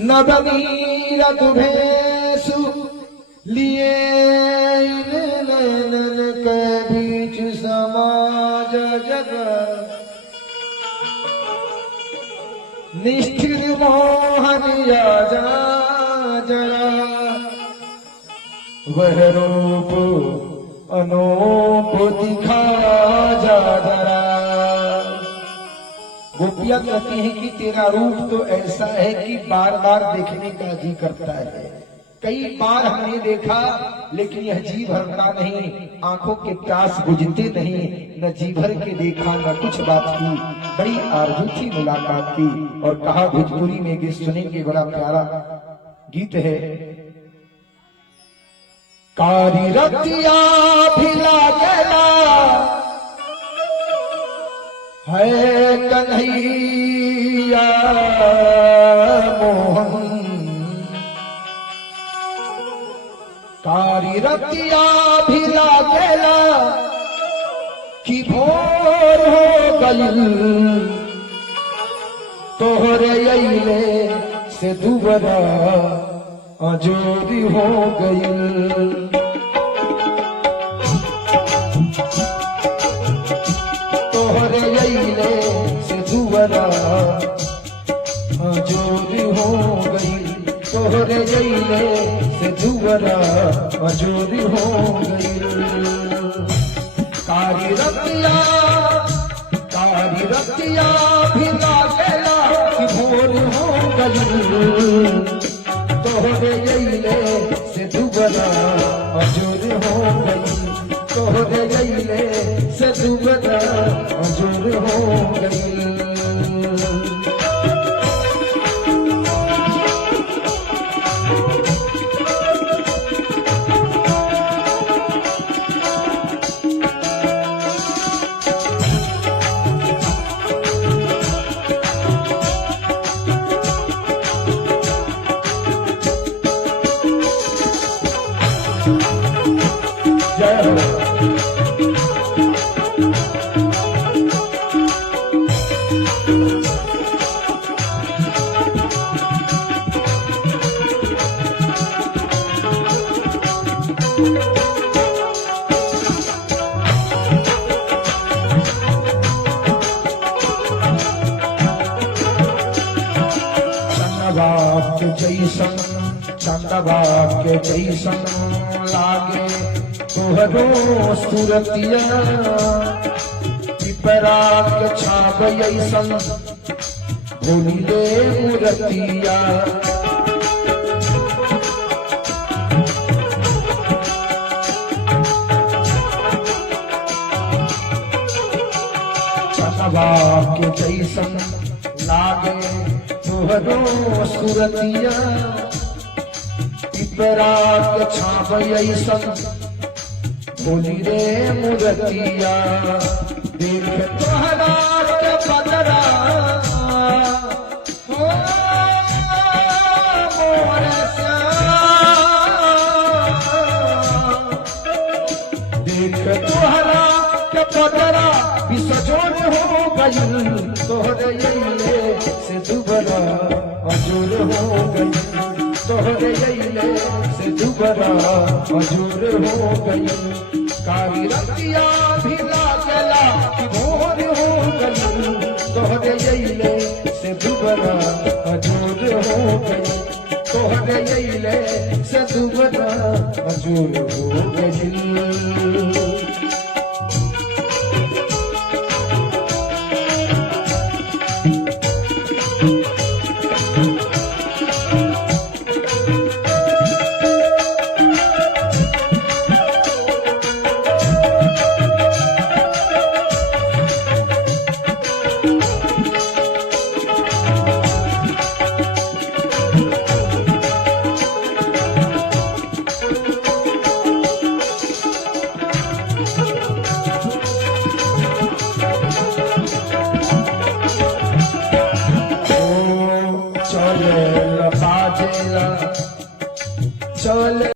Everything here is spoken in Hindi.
नवनीरत भेषु लिए के बीच समाज जग निष्ठिर मोहन जा जरा वह रूप अनूप दिखा जा जरा। गोपियां कहती हैं कि तेरा रूप तो ऐसा है कि बार बार देखने का जी करता है। कई बार हमने देखा लेकिन यह जी भरता नहीं, आंखों के प्यास बुझते नहीं। न जी भर के देखा न कुछ बात की, बड़ी आरज़ू थी मुलाकात की। और कहा भोजपुरी में गीत सुनेंगे, बड़ा प्यारा गीत है। कारी रतिया भिला गला है कन्हैया मोहन, कारी रतिया भिला गला कि भोर हो गई तोहरे अइले से दुबरा अजोरी हो गई। तोहरे अइले से दुबरा अजोरी हो गई, तोहरे अइले से दुबरा अजोरी हो गई। कारी रतिया भिला गला कि भोर हो गई तोहरे अइले से दुबरा अजोर हो गई, तोहरे अइले से दुबरा अजोर हो गई। चंदवा के जैसन लागे तोहरो सुरतिया, पिपरा के छाप ऐसन भूलिले मूरतिया। चंदवा के जैसन लागे तोहरो सुरतिया, पिपरा के छाप ऐसन बोली रे मूरतिया। देख तोहरा के बदरा मोर श्याम, देख तोहरा के बदरा विसजोर हो गई, तोहरे अइले से दुबरा अजोर हो गई, तोहरे अइले से दुबरा अजोर हो गई। कारी रतिया भिला गला कि भोर हो गई, तोहरे अइले से दुबरा अजोर हो गई, तोहरे अइले से दुबरा अजोर हो गई।